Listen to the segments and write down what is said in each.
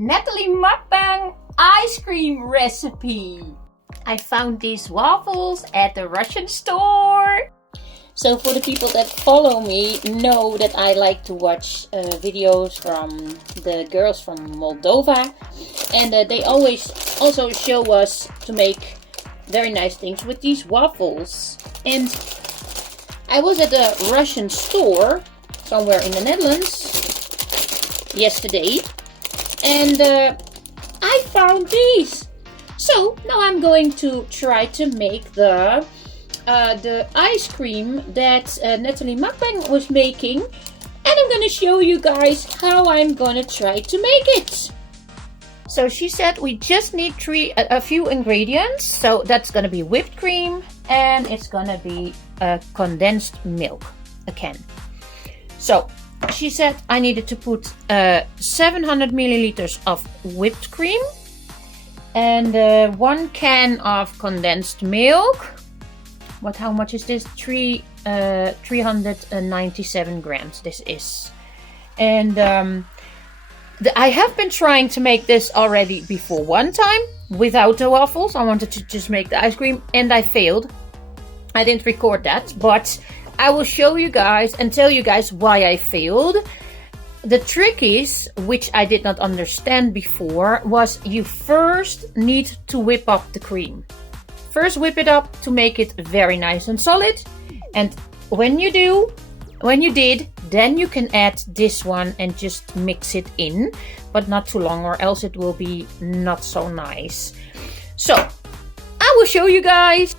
Natalie mukbang ice cream recipe. I found these waffles at the Russian store. So for the people that follow me know that I like to watch videos from the girls from Moldova, and they always also show us to make very nice things with these waffles. And I was at a Russian store somewhere in the Netherlands yesterday, and I found these. So now I'm going to try to make the ice cream that Natalie Mukbang was making, and I'm going to show you guys how I'm going to try to make it. So she said we just need a few ingredients. So that's going to be whipped cream, and it's going to be condensed milk, a can. So she said I needed to put 700 milliliters of whipped cream and 1 can of condensed milk. How much is this? 397 grams this is. And I have been trying to make this already before one time without the waffles. I wanted to just make the ice cream and I failed. I didn't record that, but I will show you guys and tell you guys why I failed. The trick is, which I did not understand before, was you first need to whip up the cream. First whip it up to make it very nice and solid. And when you did, then you can add this one and just mix it in, but not too long or else it will be not so nice. So I will show you guys.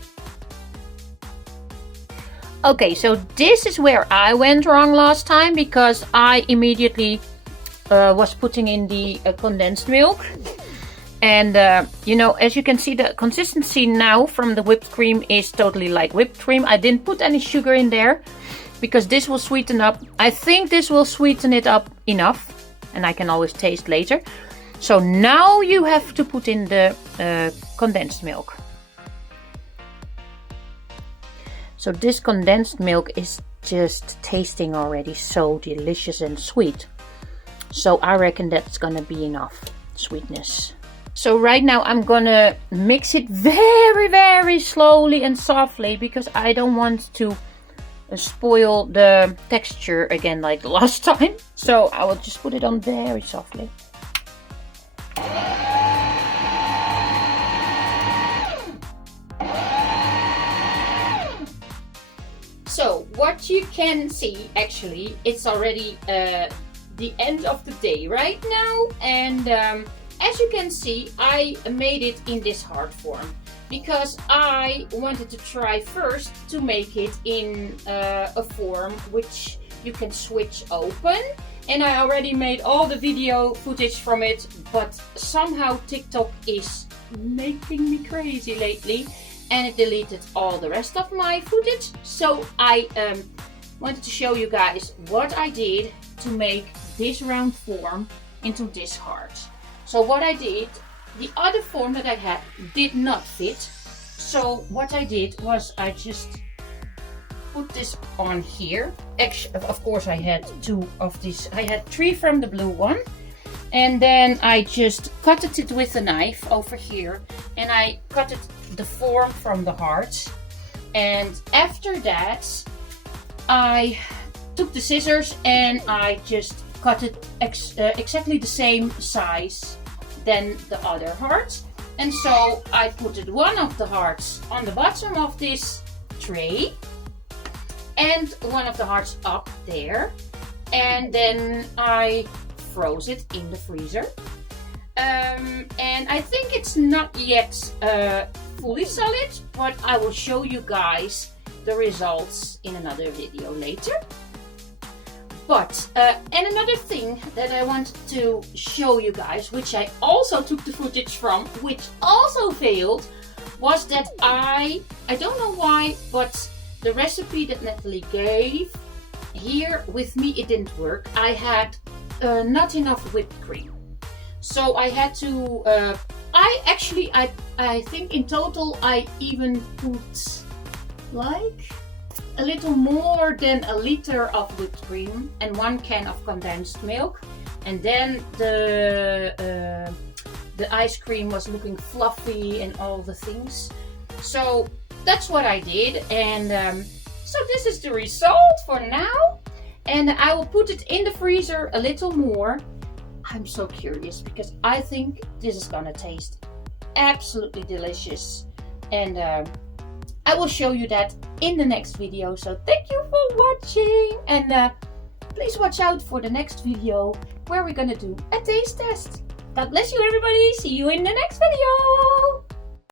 Okay, so this is where I went wrong last time, because I immediately was putting in the condensed milk. And, you know, as you can see, the consistency now from the whipped cream is totally like whipped cream. I didn't put any sugar in there because this will sweeten up. I think this will sweeten it up enough, and I can always taste later. So now you have to put in the condensed milk. So this condensed milk is just tasting already so delicious and sweet. So I reckon that's gonna be enough sweetness. So right now I'm gonna mix it very, very slowly and softly, because I don't want to spoil the texture again like the last time. So I will just put it on very softly. So what you can see, actually, it's already the end of the day right now, and as you can see, I made it in this hard form because I wanted to try first to make it in a form which you can switch open. And I already made all the video footage from it, but somehow TikTok is making me crazy lately, and it deleted all the rest of my footage. So I wanted to show you guys what I did to make this round form into this heart. So what I did, the other form that I had did not fit. So what I did was I just put this on here. Actually, of course I had 2 of these. I had 3 from the blue one. And then I just cut it with a knife over here. And I cut it the form from the heart. And after that, I took the scissors and I just cut it exactly the same size than the other heart. And so I put one of the hearts on the bottom of this tray and one of the hearts up there, and then I froze it in the freezer. And I think it's not yet fully solid, but I will show you guys the results in another video later. But, and another thing that I want to show you guys, which I also took the footage from, which also failed, was that I don't know why, but the recipe that Natalie gave here with me, it didn't work. I had not enough whipped cream. So I had to, I think in total I even put like a little more than a liter of whipped cream and 1 can of condensed milk, and then the the ice cream was looking fluffy and all the things. So that's what I did, and so this is the result for now, and I will put it in the freezer a little more. I'm so curious because I think this is gonna taste absolutely delicious, and I will show you that in the next video. So thank you for watching, and please watch out for the next video where we're gonna do a taste test. God bless you, everybody. See you in the next video.